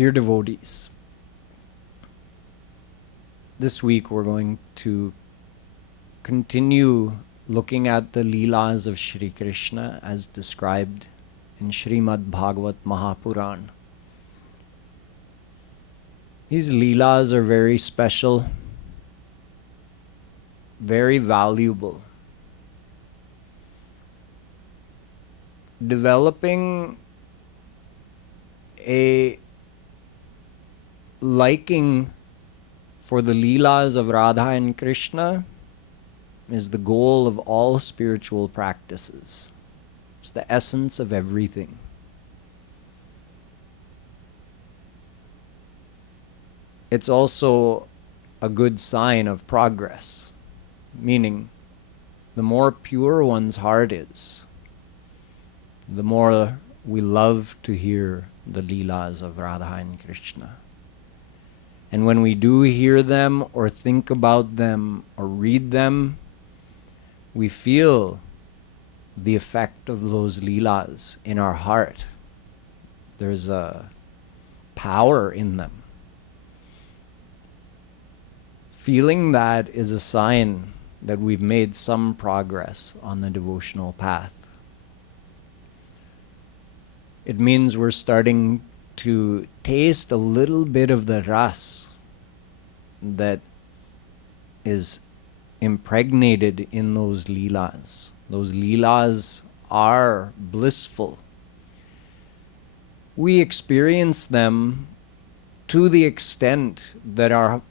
Dear devotees, this week we're going to continue looking at the leelas of Shree Krishna as described in Srimad Bhagwat Mahapuran. These leelas are very special, very valuable. Developing a liking for the leelas of Radha and Krishna is the goal of all spiritual practices. It's the essence of everything. It's also a good sign of progress, meaning the more pure one's heart is, the more we love to hear the leelas of Radha and Krishna. And when we do hear them or think about them or read them, we feel the effect of those leelas in our heart. There's a power in them. Feeling that is a sign that we've made some progress on the devotional path. It means we're starting to taste a little bit of the ras that is impregnated in those leelas. Those leelas are blissful. We experience them to the extent that our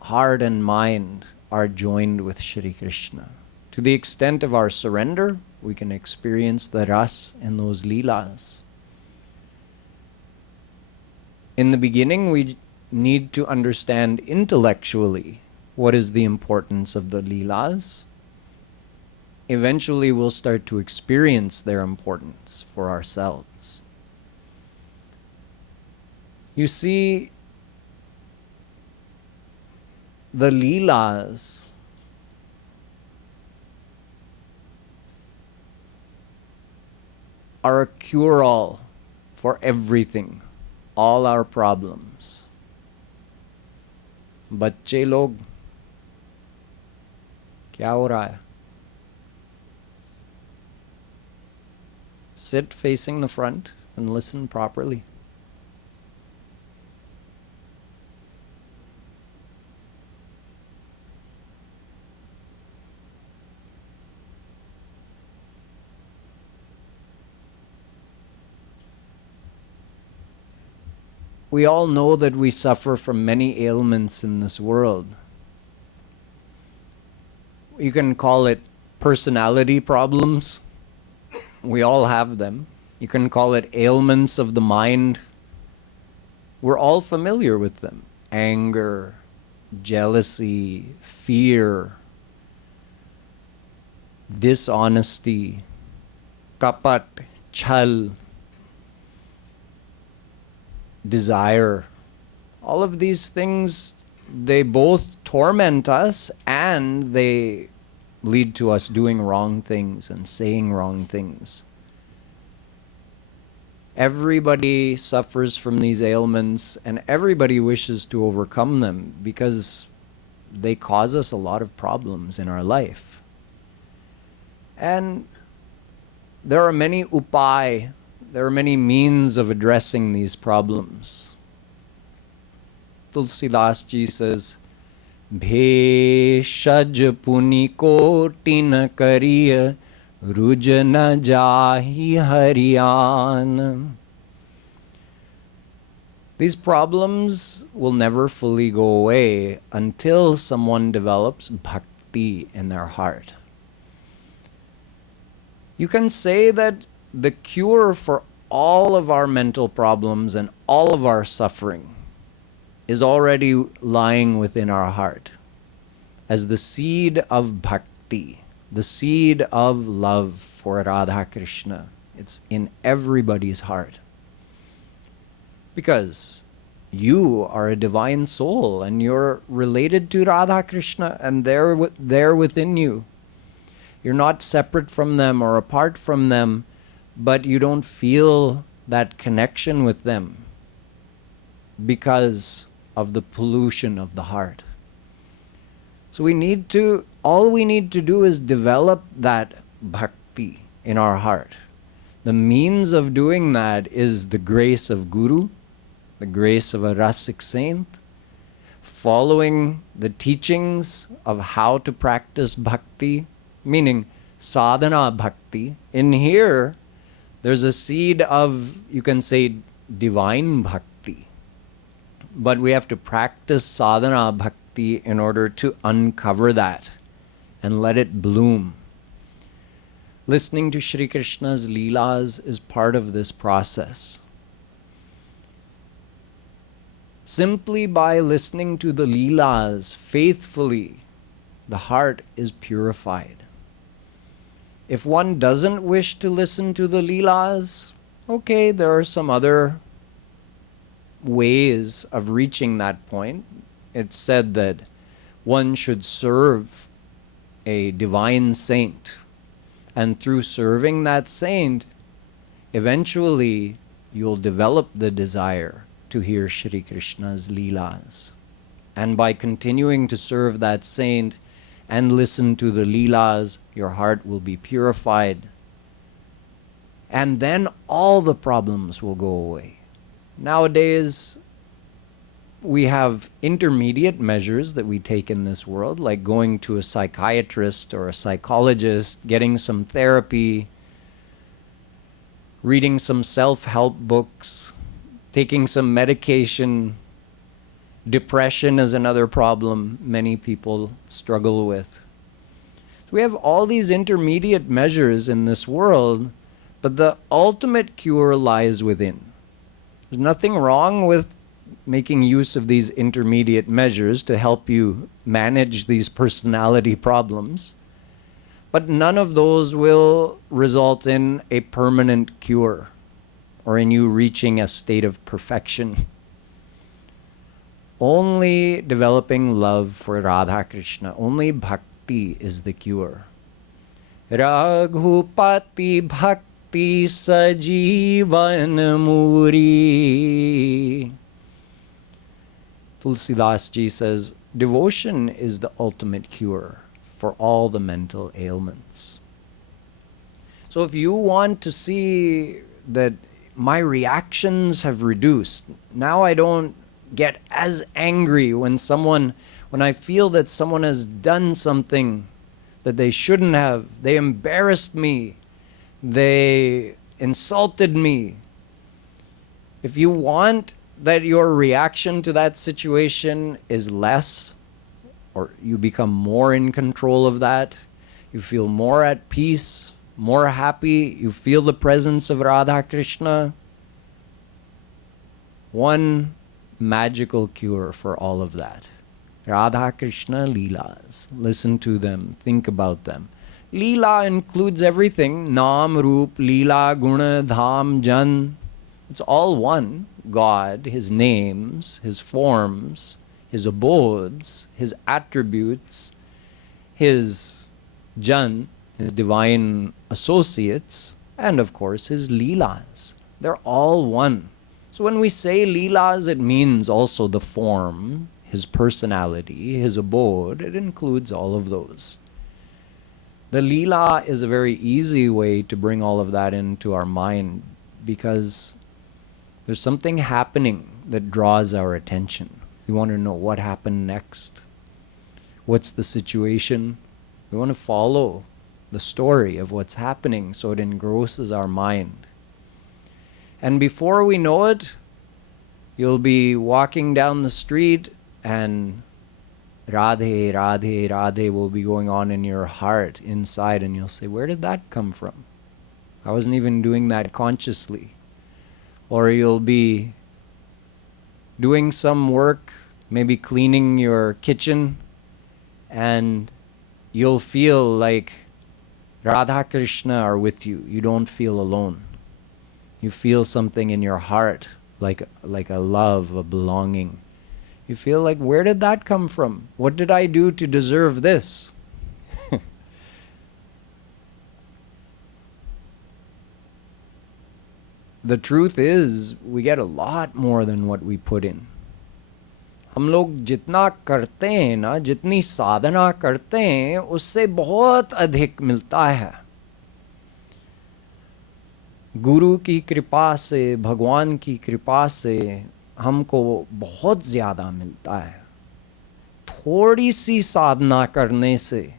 heart and mind are joined with Shri Krishna. To the extent of our surrender, we can experience the ras in those leelas. In the beginning, we need to understand intellectually what is the importance of the leelas. Eventually, we'll start to experience their importance for ourselves. You see, the leelas are a cure-all for everything, all our problems. बच्चे लोग क्या हो रहा है? Sit facing the front and listen properly. We all know that we suffer from many ailments in this world. You can call it personality problems. We all have them. You can call it ailments of the mind. We're all familiar with them. Anger, jealousy, fear, dishonesty, kapat, chal, desire. All of these things, they both torment us and they lead to us doing wrong things and saying wrong things. Everybody suffers from these ailments and everybody wishes to overcome them because they cause us a lot of problems in our life. And there are many upai, there are many means of addressing these problems. Tulsidas ji says, Bheshaj puniko tina kariya rujana jahi hariyan. These problems will never fully go away until someone develops bhakti in their heart. You can say that the cure for all of our mental problems and all of our suffering is already lying within our heart as the seed of bhakti, the seed of love for Radha Krishna. It's in everybody's heart. Because you are a divine soul and you're related to Radha Krishna and they're within you. You're not separate from them or apart from them, but you don't feel that connection with them. because of the pollution of the heart. So all we need to do is develop that bhakti in our heart. The means of doing that is the grace of Guru, the grace of a Rasic saint, following the teachings of how to practice bhakti, meaning sadhana bhakti. In here, there's a seed of, you can say, divine bhakti. But we have to practice sadhana bhakti in order to uncover that and let it bloom. Listening to Shree Krishna's leelas is part of this process. Simply by listening to the leelas faithfully, the heart is purified. If one doesn't wish to listen to the leelas, okay, there are some other ways of reaching that point. It's said that one should serve a divine saint, and through serving that saint, eventually you'll develop the desire to hear Shri Krishna's leelas. And by continuing to serve that saint and listen to the leelas, your heart will be purified. And then all the problems will go away. Nowadays, we have intermediate measures that we take in this world, like going to a psychiatrist or a psychologist, getting some therapy, reading some self-help books, taking some medication. Depression is another problem many people struggle with. So we have all these intermediate measures in this world, but the ultimate cure lies within. There's nothing wrong with making use of these intermediate measures to help you manage these personality problems. But none of those will result in a permanent cure or in you reaching a state of perfection. Only developing love for Radha Krishna, only bhakti is the cure. Raghupati bhakti sajivan muri. Tulsidas Ji says, devotion is the ultimate cure for all the mental ailments. So if you want to see that my reactions have reduced, now I don't get as angry when I feel that someone has done something that they shouldn't have, they embarrassed me, they insulted me. If you want that your reaction to that situation is less, or you become more in control of that, you feel more at peace, more happy, you feel the presence of Radha Krishna, one magical cure for all of that. Radha Krishna leelas. Listen to them, think about them. Leela includes everything. Nam, Roop, Leela, Guna, Dham, Jan. It's all one. God, His names, His forms, His abodes, His attributes, His Jan, His divine associates, and of course His leelas. They're all one. So when we say leelas, it means also the form, His personality, His abode. It includes all of those. The leela is a very easy way to bring all of that into our mind, because there's something happening that draws our attention. We want to know what happened next. What's the situation? We want to follow the story of what's happening so it engrosses our mind. And before we know it, you'll be walking down the street and Radhe, Radhe, Radhe will be going on in your heart inside, and you'll say, where did that come from? I wasn't even doing that consciously. Or you'll be doing some work, maybe cleaning your kitchen, and you'll feel like Radha Krishna are with you. You don't feel alone. You feel something in your heart, like a love, a belonging. You feel like, where did that come from? What did I do to deserve this? The truth is, we get a lot more than what we put in. हम लोग जितना करते हैं ना, जितनी साधना करते हैं, उससे बहुत अधिक मिलता है। गुरु की कृपा से, भगवान की कृपा से हमको बहुत ज़्यादा मिलता है। थोड़ी सी साधना करने से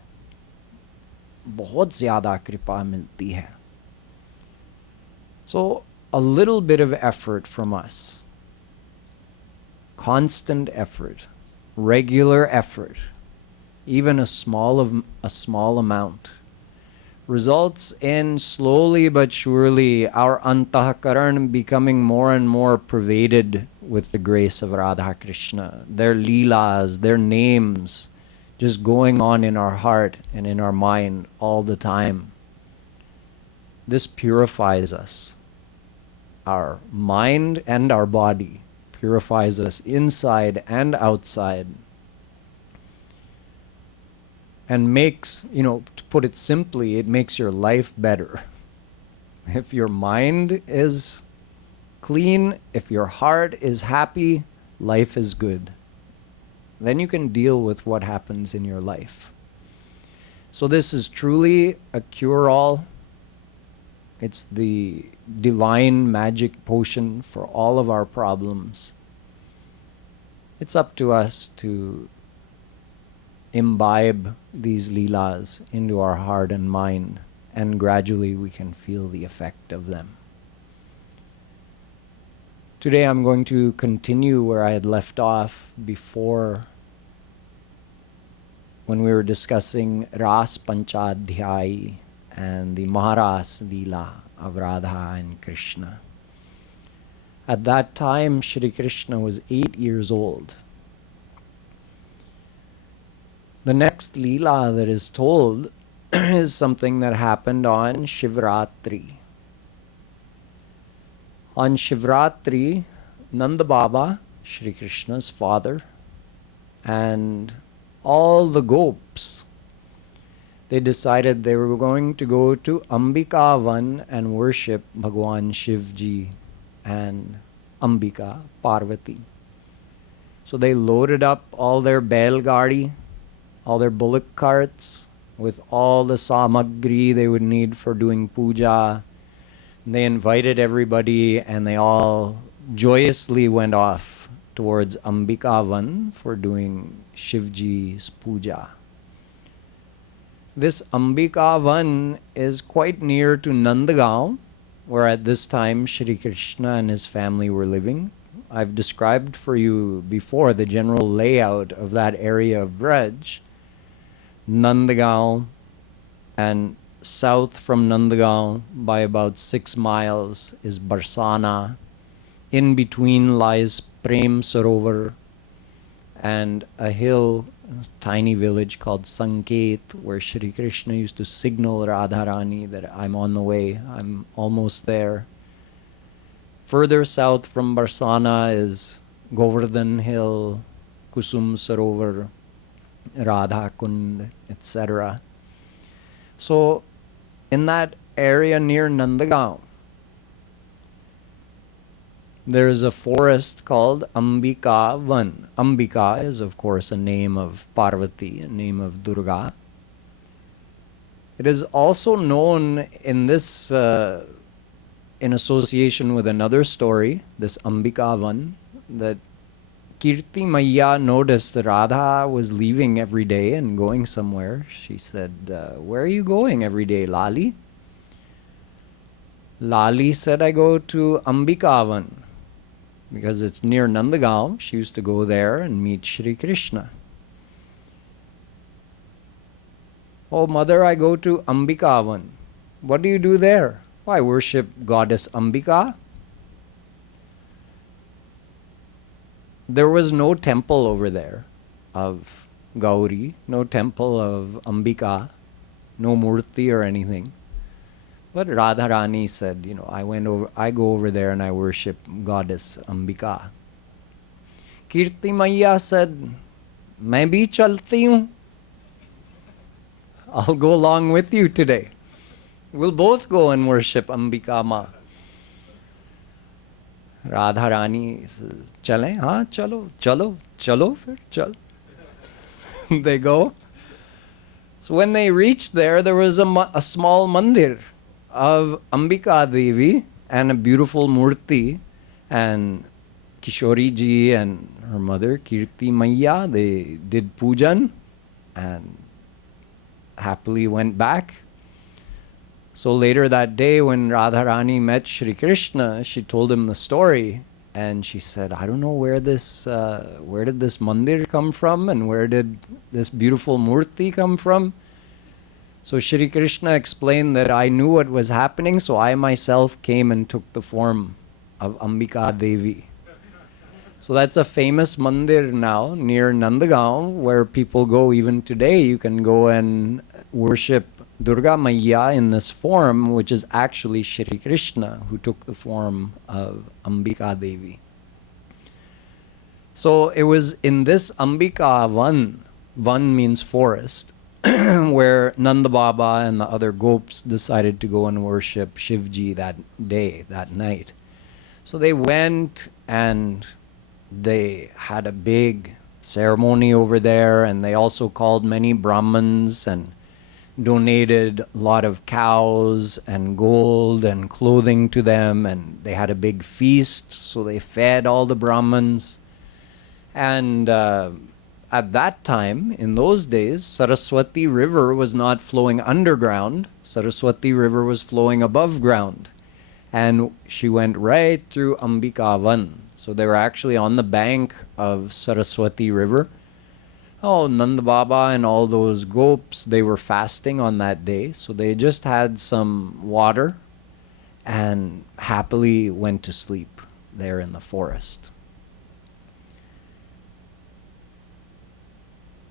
बहुत ज़्यादा कृपा मिलती है। So a little bit of effort from us, constant effort, regular effort, even a small amount, results in slowly but surely our antahkaran becoming more and more pervaded with the grace of Radha Krishna, their leelas, their names, just going on in our heart and in our mind all the time. This purifies us. Our mind and our body purifies us inside and outside, and makes, to put it simply, it makes your life better. If your mind is clean, if your heart is happy, life is good. Then you can deal with what happens in your life. So this is truly a cure-all. It's the divine magic potion for all of our problems. It's up to us to imbibe these leelas into our heart and mind, and gradually we can feel the effect of them. Today I'm going to continue where I had left off before, when we were discussing Ras Panchadhyay and the Maharas Leela of Radha and Krishna. At that time, Shri Krishna was 8 years old. The next Leela that is told is something that happened on Shivratri. On Shivratri, Nanda Baba, Shri Krishna's father, and all the gopis, they decided they were going to go to Ambika Ban and worship Bhagwan Shivji and Ambika, Parvati. So they loaded up all their bail gadi, all their bullock carts, with all the samagri they would need for doing puja. They invited everybody, and they all joyously went off towards Ambika Ban for doing Shivji's puja. This Ambika Ban is quite near to Nandagaon, where at this time Shri Krishna and his family were living. I've described for you before the general layout of that area of Vraj. Nandagaon, and south from Nandagaon by about 6 miles is Barsana. In between lies Prem Sarovar and a hill, a tiny village called Sanket, where Shri Krishna used to signal Radharani that I'm on the way, I'm almost there. Further south from Barsana is Govardhan Hill, Kusum Sarovar, Radha Kund, etc. So in that area near Nandagaon, there is a forest called Ambika Ban. Ambika is, of course, a name of Parvati, a name of Durga. It is also known in this, in association with another story, this Ambika Ban, that Kirti Maya noticed that Radha was leaving every day and going somewhere. She said, where are you going every day, Lali? Lali said, I go to Ambika Ban, because it's near Nandagaon. She used to go there and meet Shri Krishna. Oh, mother, I go to Ambika Ban. What do you do there? Oh, I worship goddess Ambika. There was no temple over there of Gauri, no temple of Ambika, no murti or anything. But Radharani said, I go over there and I worship goddess Ambika. Kirti Maya said, Main bhi chalti hu. I'll go along with you today. We'll both go and worship Ambika Ma. Radharani says, Chale? Haan, chalo, chalo, chalo fir, chal. They go. So when they reached there was a small mandir of Ambika Devi and a beautiful murti, and Kishori ji and her mother Kirti Maiya, they did pujan and happily went back. So later that day when Radharani met Shree Krishna, she told him the story, and she said, I don't know where did this mandir come from, and where did this beautiful murti come from? So Shree Krishna explained that I knew what was happening, so I myself came and took the form of Ambika Devi. So that's a famous mandir now near Nandagaon, where people go even today. You can go and worship Durga Maiya in this form, which is actually Shree Krishna, who took the form of Ambika Devi. So it was in this Ambika Ban means forest, where Nanda Baba and the other gopis decided to go and worship Shivji that day, that night. So they went and they had a big ceremony over there, and they also called many Brahmins and donated a lot of cows and gold and clothing to them, and they had a big feast, so they fed all the Brahmins. And at that time, in those days, Saraswati River was not flowing underground. Saraswati River was flowing above ground. And she went right through Ambika Ban. So they were actually on the bank of Saraswati River. Oh, Nanda Baba and all those gopis, they were fasting on that day. So they just had some water and happily went to sleep there in the forest.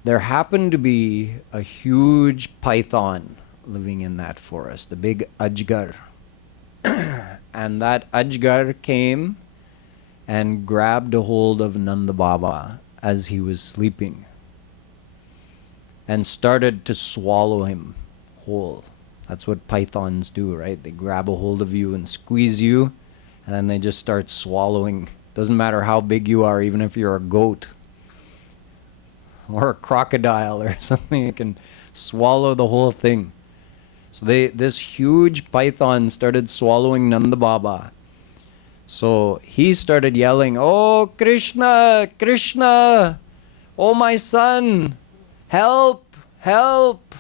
There happened to be a huge python living in that forest, a big ajgar. And that ajgar came and grabbed a hold of Nanda Baba as he was sleeping and started to swallow him whole. That's what pythons do, right? They grab a hold of you and squeeze you, and then they just start swallowing. Doesn't matter how big you are, even if you're a goat or a crocodile or something, it can swallow the whole thing. So this huge python started swallowing Nanda Baba. So he started yelling, "Oh Krishna, Krishna, oh my son, help, help."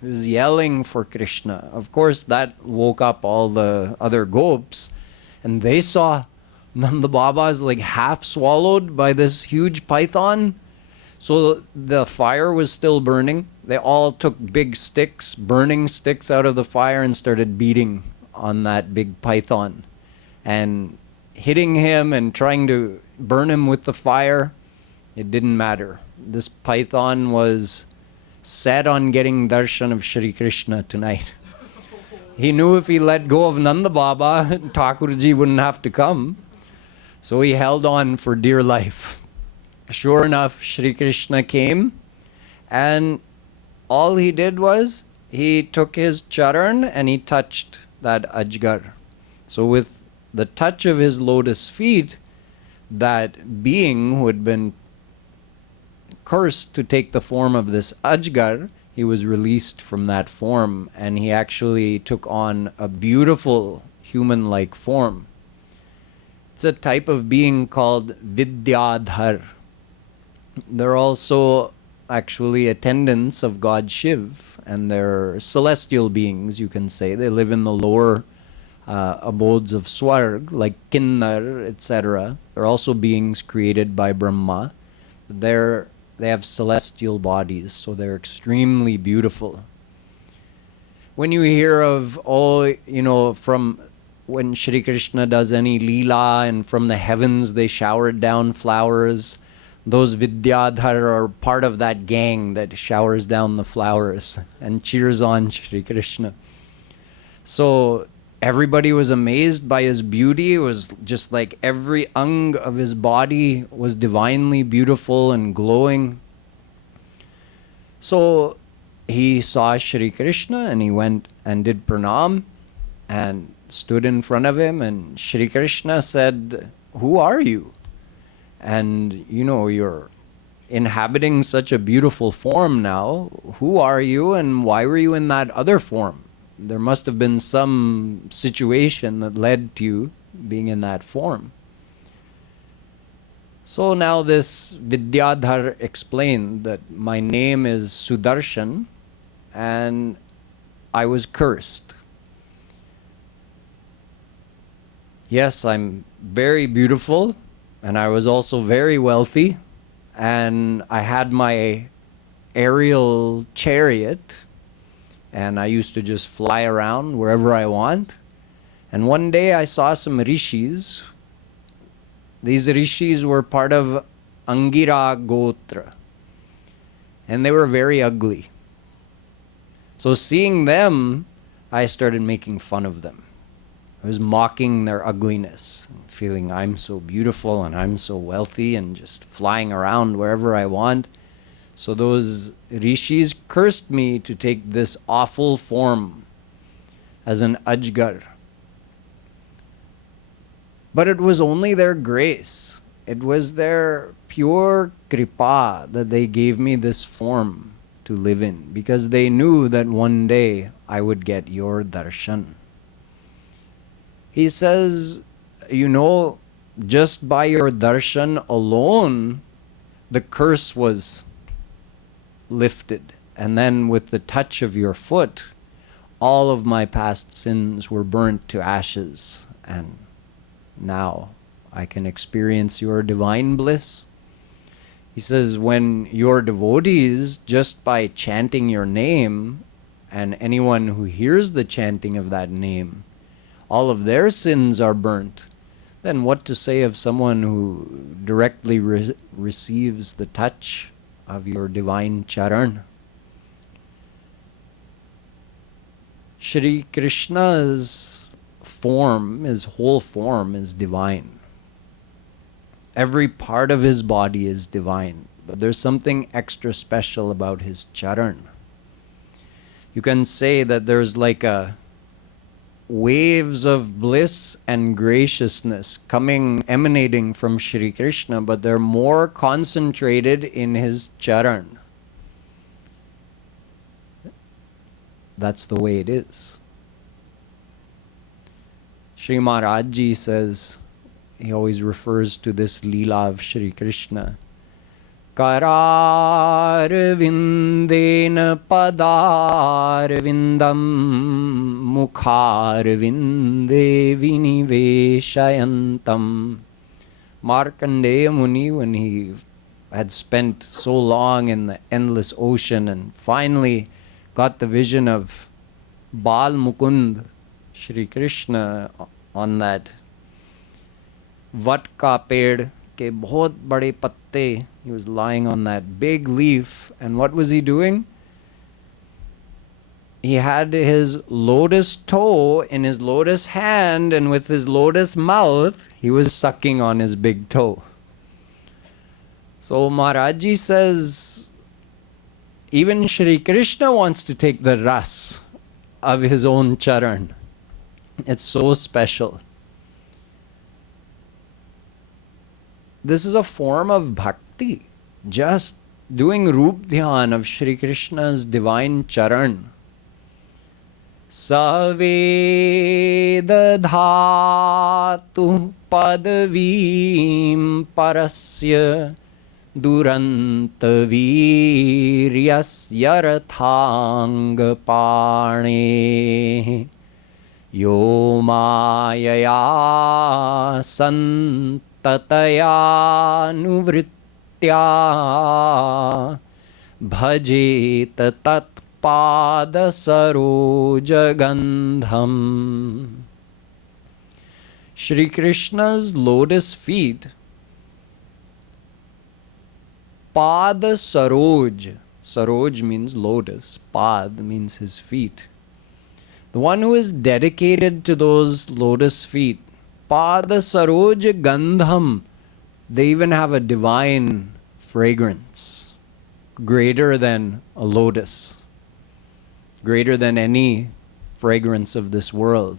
He was yelling for Krishna. Of course, that woke up all the other gopis, and they saw Nanda Baba is like half swallowed by this huge python. So the fire was still burning. They all took big sticks, burning sticks out of the fire, and started beating on that big python and hitting him and trying to burn him with the fire. It didn't matter. This python was set on getting darshan of Shree Krishna tonight. He knew if he let go of Nanda Baba, Thakurji wouldn't have to come. So he held on for dear life. Sure enough, Shree Krishna came, and all he did was he took his charan and he touched that ajgar. So with the touch of his lotus feet, that being who had been cursed to take the form of this ajgar, he was released from that form, and he actually took on a beautiful human-like form. It's a type of being called Bidhyadhar. They're also actually attendants of God Shiv, and they're celestial beings, you can say. They live in the lower abodes of Swarg, like Kinnar, etc. They're also beings created by Brahma. They have celestial bodies, so they're extremely beautiful. When you hear of, from when Shree Krishna does any leela and from the heavens they showered down flowers, those Vidyadhar are part of that gang that showers down the flowers and cheers on Shree Krishna. So everybody was amazed by his beauty. It was just like every ang of his body was divinely beautiful and glowing. So he saw Shree Krishna and he went and did pranam and stood in front of him, and Shree Krishna said, "Who are you? And you're inhabiting such a beautiful form now. Who are you and why were you in that other form? There must have been some situation that led to you being in that form. So now this Bidhyadhar explained that my name is Sudarshan and I was cursed. Yes, I'm very beautiful and I was also very wealthy and I had my aerial chariot and I used to just fly around wherever I want. And one day I saw some rishis. These rishis were part of Angira Gotra and they were very ugly. So seeing them, I started making fun of them. I was mocking their ugliness, feeling I'm so beautiful and I'm so wealthy and just flying around wherever I want. So those rishis cursed me to take this awful form as an ajgar. But it was only their grace. It was their pure kripa that they gave me this form to live in, because they knew that one day I would get your darshan. He says, you know, just by your darshan alone, the curse was lifted. And then with the touch of your foot, all of my past sins were burnt to ashes. And now I can experience your divine bliss. He says, when your devotees, just by chanting your name, and anyone who hears the chanting of that name, all of their sins are burnt, then what to say of someone who directly receives the touch of your divine charan? Shree Krishna's form, his whole form is divine. Every part of his body is divine, but there's something extra special about his charan. You can say that there's like a waves of bliss and graciousness emanating from Shree Krishna, but they're more concentrated in his charan. That's the way it is. Sri Maharaj Ji says, he always refers to this leela of Shree Krishna. Kararvindena padarvindam mukharvinde viniveshayantam. Markandeya Muni, when he had spent so long in the endless ocean and finally got the vision of Bal Mukund, Shree Krishna, on that vat ka ped ke bahut bade patte, he was lying on that big leaf, and what was he doing? He had his lotus toe in his lotus hand, and with his lotus mouth he was sucking on his big toe. So Maharaji says, even Shree Krishna wants to take the ras of his own charan. It's so special. This is a form of bhakti, just doing Roop Dhyan of Sri Krishna's divine charan. Saveda dhatu padavim parasya duranta viryasya rathang pane yo mayaya sant tataya nuvritya bhajet tatpada sarojagandham. Shri Krishna's lotus feet, pad saroj. Saroj means lotus, pad means his feet. The one who is dedicated to those lotus feet, Pada Saroja Gandham, they even have a divine fragrance, greater than a lotus, greater than any fragrance of this world.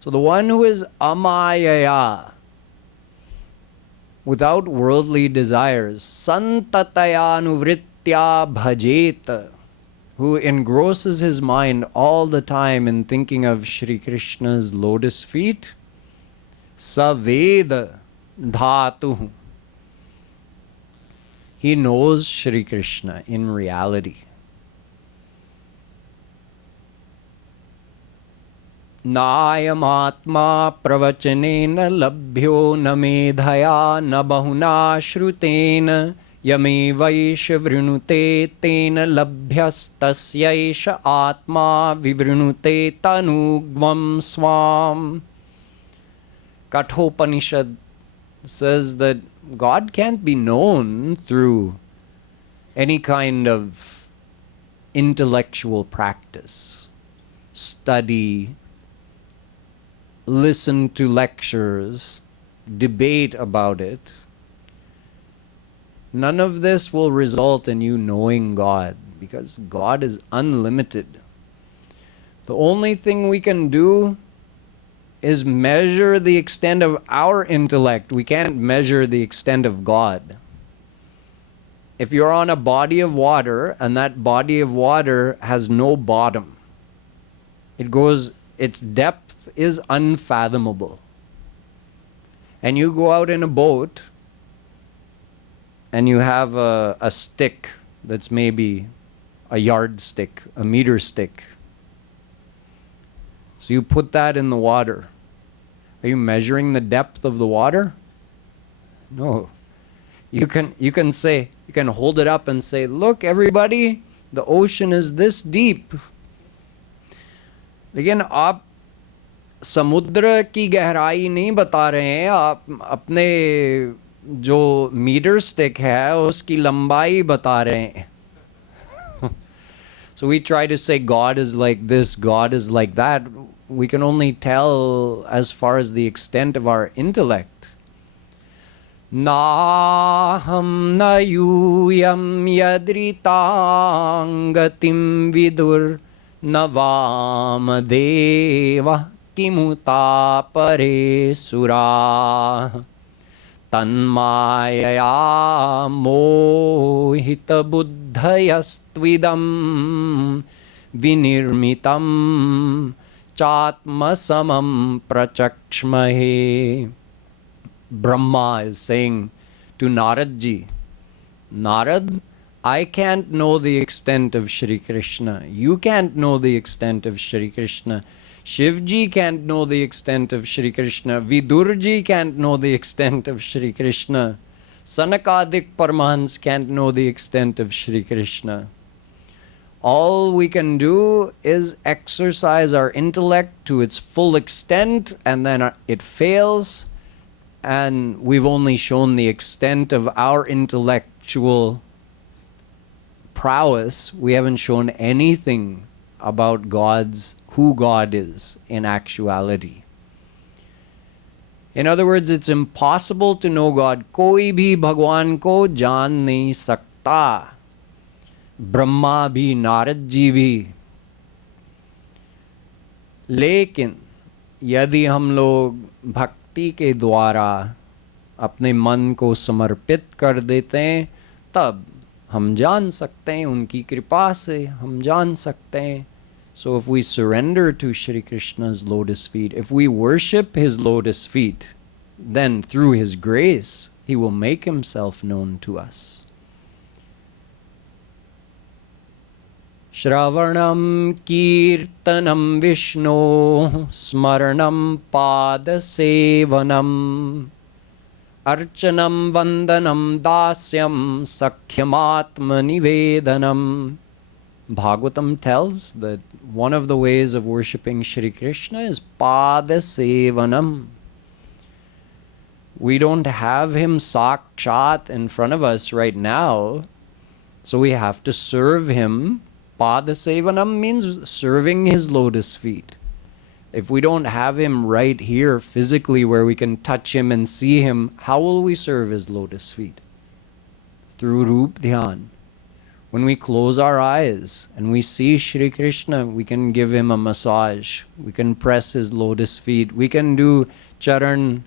So the one who is Amayaya, without worldly desires, santatayānuvrittya bhajet, who engrosses his mind all the time in thinking of Sri Krishna's lotus feet, saved dhatu. He knows Sri Krishna in reality. Nayam atma pravachanena labhyo na medhaya na bahuna shrutena yame vaisha vrunute tena labhyastasyaisha atma vivrunute tanugvam swam. Kathopanishad says that God can't be known through any kind of intellectual practice, study, listen to lectures, debate about it. None of this will result in you knowing God, because God is unlimited. The only thing we can do is measure the extent of our intellect. We can't measure the extent of God. If you're on a body of water and that body of water has no bottom, its depth is unfathomable. And you go out in a boat and you have a stick that's maybe a yardstick, a meter stick. So you put that in the water. Are you measuring the depth of the water? No. You can hold it up and say, look everybody, the ocean is this deep. लेकिन आप समुद्र की गहराई नहीं बता रहे हैं, आप अपने जो मीटर स्टिक है उसकी लंबाई बता रहे हैं. So we try to say God is like this, God is like that. We can only tell as far as the extent of our intellect. Naham na yuyam yadritang gatim vidur navam deva kimuta pare sura tanmaya mohita buddhayastvidam vinirmitam chatma samam prachakshmahe. Brahma is saying to Naradji, Narad, I can't know the extent of Sri Krishna. You can't know the extent of Sri Krishna. Shivji can't know the extent of Sri Krishna. Vidurji can't know the extent of Sri Krishna. Sanakadik Parmahans can't know the extent of Sri Krishna. All we can do is exercise our intellect to its full extent, and then it fails, and we've only shown the extent of our intellectual prowess. We haven't shown anything about who God is in actuality. In other words, it's impossible to know God. Koi bhi Bhagwan ko jaan nahi sakta. Brahma bhi, Narad ji bhi. लेकिन यदि हम लोग भक्ति के द्वारा अपने मन को समर्पित कर देते हैं, तब हम जान सकते हैं, उनकी कृपा से हम जान सकते हैं. So if we surrender to Sri Krishna's lotus feet, if we worship his lotus feet, then through his grace, he will make himself known to us. Shravanam kirtanam Vishnu smaranam padasevanam archanam vandanam dasyam sakhyam nivedanam. Bhagwatam tells that one of the ways of worshipping Sri Krishna is padasevanam. We don't have him sakshat in front of us right now, so we have to serve him. Padasevanam means serving his lotus feet. If we don't have him right here physically where we can touch him and see him, how will we serve his lotus feet? Through Rup Dhyan. When we close our eyes and we see Sri Krishna, we can give him a massage. We can press his lotus feet. We can do charan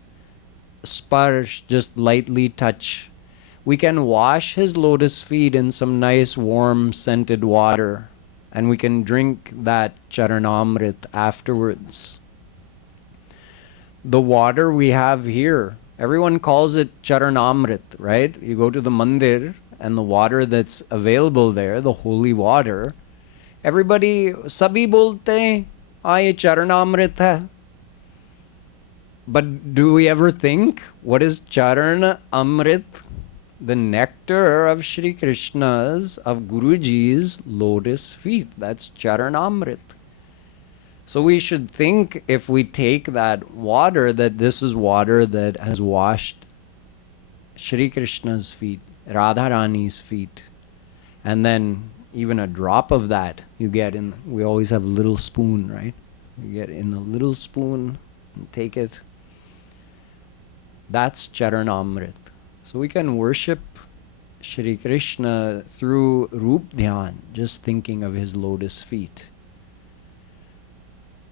sparsh, just lightly touch. We can wash his lotus feet in some nice warm scented water, and we can drink that charanamrit afterwards. The water we have here, everyone calls it charanamrit, right? You go to the mandir and the water that's available there, the holy water, everybody, sabhi bolte hain, ye charanamrit hai. But do we ever think, what is charan amrit? The nectar of Shree Krishna's, of Guruji's lotus feet. That's charanamrit. So we should think, if we take that water, that this is water that has washed Shree Krishna's feet, Radharani's feet, and then even a drop of that you get in, we always have a little spoon, right? You get in the little spoon and take it. That's charanamrit. So we can worship Shri Krishna through Roop Dhyan, just thinking of his lotus feet.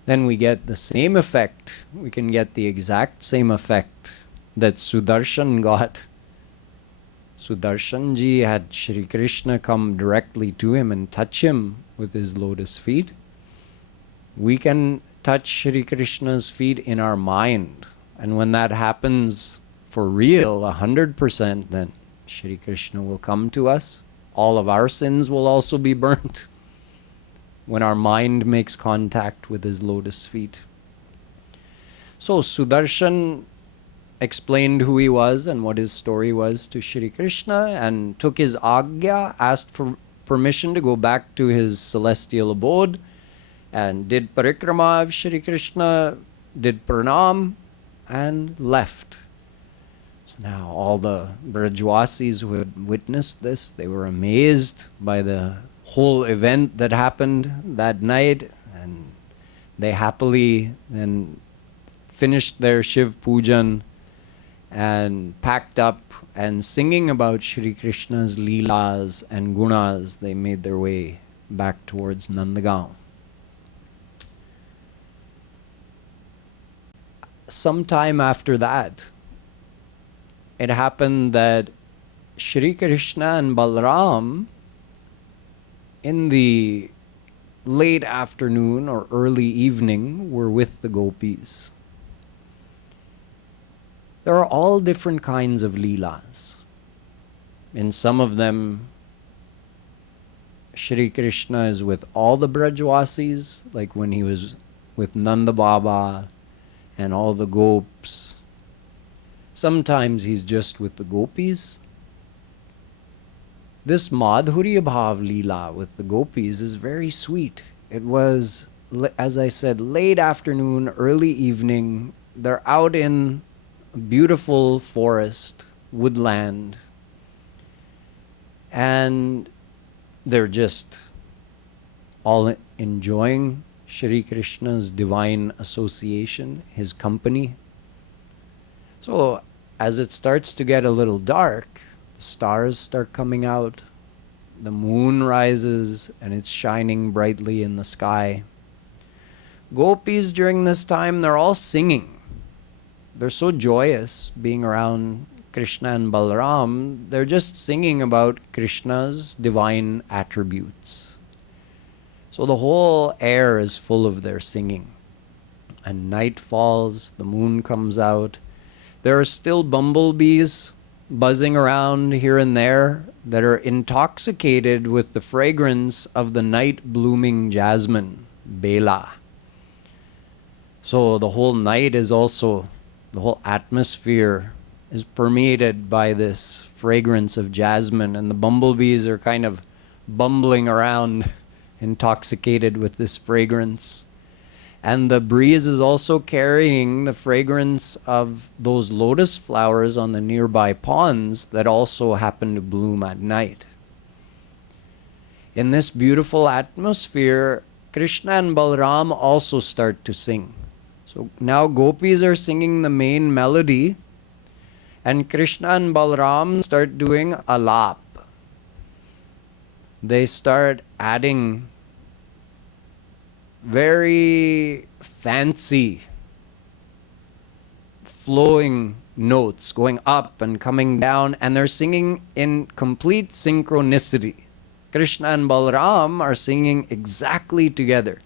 Then we get the same effect. We can get the exact same effect that Sudarshan got. Sudarshan ji had Shri Krishna come directly to him and touch him with his lotus feet. We can touch Shri Krishna's feet in our mind. And when that happens for real, 100%, then Shri Krishna will come to us. All of our sins will also be burnt when our mind makes contact with his lotus feet. So Sudarshan explained who he was and what his story was to Shri Krishna, and took his agya, asked for permission to go back to his celestial abode, and did parikrama of Shri Krishna, did pranam, and left. So now all the Brajwasis who had witnessed this, they were amazed by the whole event that happened that night, and they happily then finished their Shiv Pujan and packed up, and singing about Shri Krishna's leelas and gunas, they made their way back towards Nandagaon. Sometime after that, it happened that Shri Krishna and Balram, in the late afternoon or early evening, were with the gopis. There are all different kinds of leelas. In some of them, Shri Krishna is with all the Brajwasis, like when he was with Nanda Baba and all the gopis. Sometimes he's just with the gopis. This Madhurya Bhav Leela with the gopis is very sweet. It was, as I said, late afternoon, early evening. They're out in a beautiful forest, woodland, and they're just all enjoying Shri Krishna's divine association, his company. So as it starts to get a little dark, the stars start coming out, the moon rises and it's shining brightly in the sky. Gopis during this time, they're all singing. They're so joyous being around Krishna and Balaram. They're just singing about Krishna's divine attributes. So the whole air is full of their singing. And night falls, the moon comes out. There are still bumblebees buzzing around here and there that are intoxicated with the fragrance of the night blooming jasmine, bela. So the whole night is also, the whole atmosphere is permeated by this fragrance of jasmine, and the bumblebees are kind of bumbling around intoxicated with this fragrance. And the breeze is also carrying the fragrance of those lotus flowers on the nearby ponds that also happen to bloom at night. In this beautiful atmosphere, Krishna and Balaram also start to sing. So now gopis are singing the main melody, and Krishna and Balaram start doing alap. They start adding very fancy flowing notes going up and coming down, and they're singing in complete synchronicity. Krishna and Balaram are singing exactly together.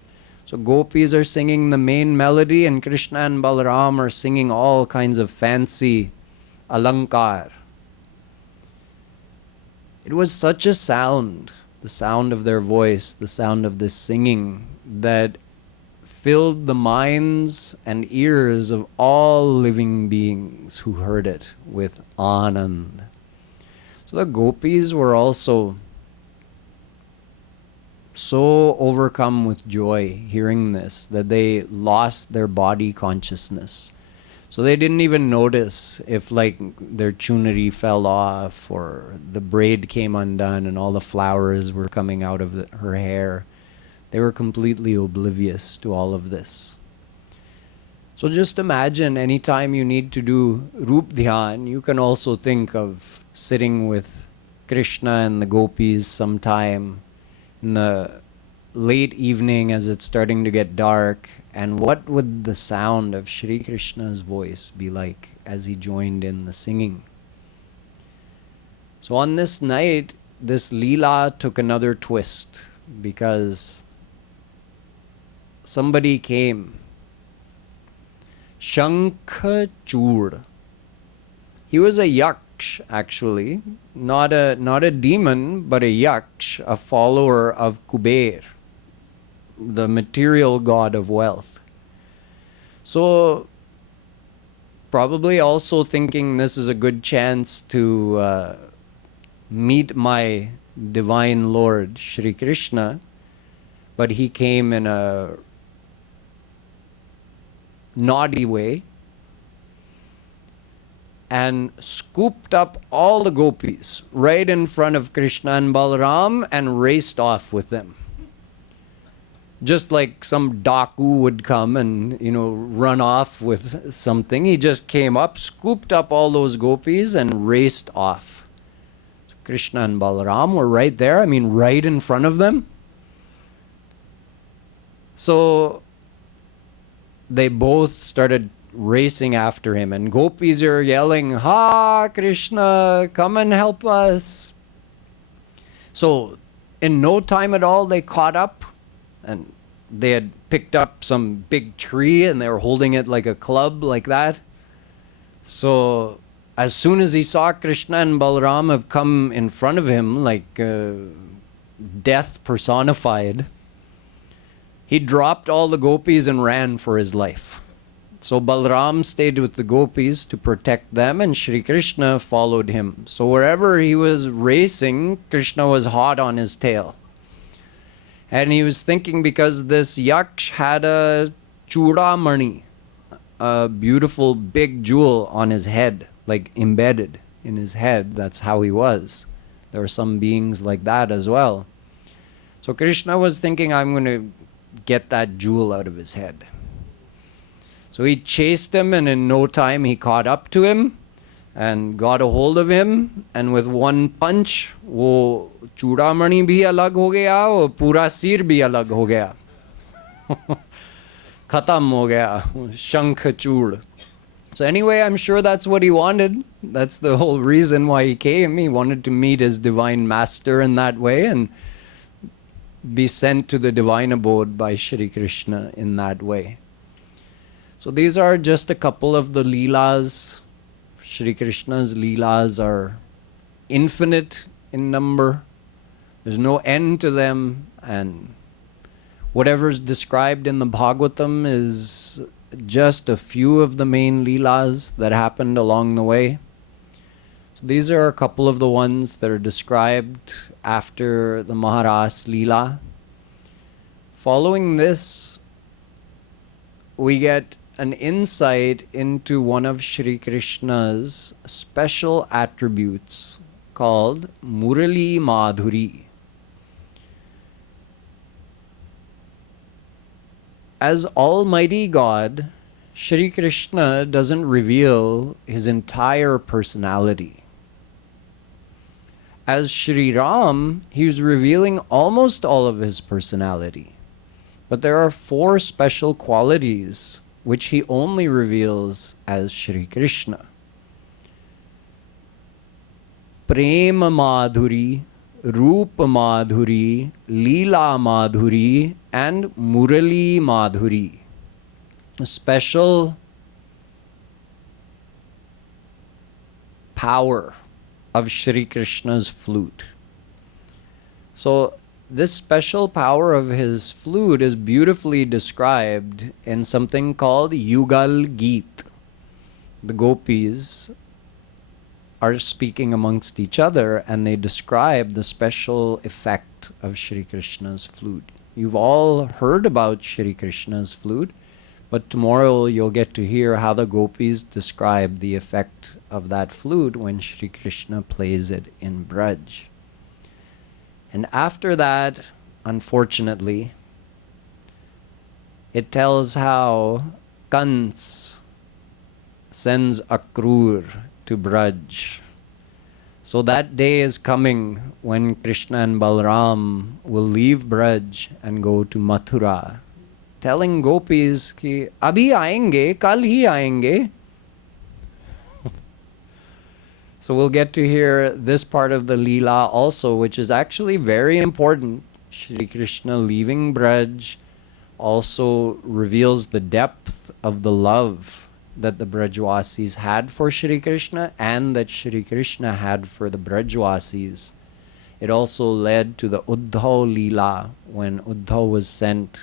So gopis are singing the main melody, and Krishna and Balaram are singing all kinds of fancy alankar. It was such a sound, the sound of their voice, the sound of this singing, that filled the minds and ears of all living beings who heard it with anand. So the gopis were also so overcome with joy hearing this that they lost their body consciousness. So they didn't even notice if like their chunari fell off or the braid came undone and all the flowers were coming out of her hair. They were completely oblivious to all of this. So just imagine anytime you need to do Roop Dhyan, you can also think of sitting with Krishna and the gopis sometime in the late evening as it's starting to get dark, and what would the sound of Shree Krishna's voice be like as he joined in the singing? So on this night, this leela took another twist, because somebody came. Shankha-chur. He was a yaksh, actually, not a demon, but a yaksh, a follower of Kuber, the material god of wealth. So probably also thinking this is a good chance to meet my divine Lord Shree Krishna, but he came in a naughty way and scooped up all the gopis right in front of Krishna and Balaram and raced off with them. Just like some daku would come and, run off with something. He just came up, scooped up all those gopis and raced off. So Krishna and Balaram were right there, right in front of them. So they both started racing after him, and gopis are yelling, "Ha, Krishna, come and help us." So in no time at all, they caught up, and they had picked up some big tree and they were holding it like a club, like that. So as soon as he saw Krishna and Balaram have come in front of him, like death personified, he dropped all the gopis and ran for his life. So Balaram stayed with the gopis to protect them, and Sri Krishna followed him. So wherever he was racing, Krishna was hot on his tail. And he was thinking, because this yaksh had a chudamani, a beautiful big jewel on his head, like embedded in his head. That's how he was. There were some beings like that as well. So Krishna was thinking, I'm going to get that jewel out of his head. So he chased him, and in no time he caught up to him and got a hold of him, and with one punch, wo chudamani bhi alag ho gaya, wo pura sir bhi alag ho gaya. Khatam ho gaya, Shankha-chur. So anyway, I'm sure that's what he wanted. That's the whole reason why he came. He wanted to meet his divine master in that way and be sent to the divine abode by Shri Krishna in that way. So these are just a couple of the leelas. Shri Krishna's leelas are infinite in number. There's no end to them, and whatever's described in the Bhagwatam is just a few of the main leelas that happened along the way. So these are a couple of the ones that are described after the Maharas Leela. Following this, we get an insight into one of Shri Krishna's special attributes called Murali Madhuri. As Almighty God, Shri Krishna doesn't reveal his entire personality. As Shri Ram, he's revealing almost all of his personality. But there are 4 special qualities which he only reveals as Shree Krishna. Prema Madhuri, Rupa Madhuri, Leela Madhuri, and Murali Madhuri. A special power of Shree Krishna's flute. So this special power of his flute is beautifully described in something called Yugal Geet. The gopis are speaking amongst each other and they describe the special effect of Shree Krishna's flute. You've all heard about Shree Krishna's flute, but tomorrow you'll get to hear how the gopis describe the effect of that flute when Shree Krishna plays it in Braj. And after that, unfortunately, it tells how Kans sends Akrur to Braj. So that day is coming when Krishna and Balram will leave Braj and go to Mathura, telling gopis ki abhi aayenge, kal hi aayenge. So we'll get to hear this part of the leela also, which is actually very important. Shri Krishna leaving Braj also reveals the depth of the love that the Brajwasis had for Shri Krishna and that Shri Krishna had for the Brajwasis. It also led to the Uddhav leela, when Uddhav was sent,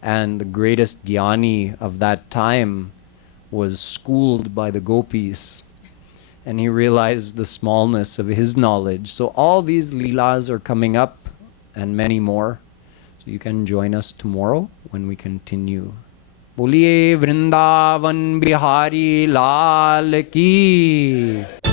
and the greatest jnani of that time was schooled by the gopis, and he realized the smallness of his knowledge. So all these leelas are coming up, and many more. So you can join us tomorrow when we continue. Boliye Vrindavan Bihari Lal Ki.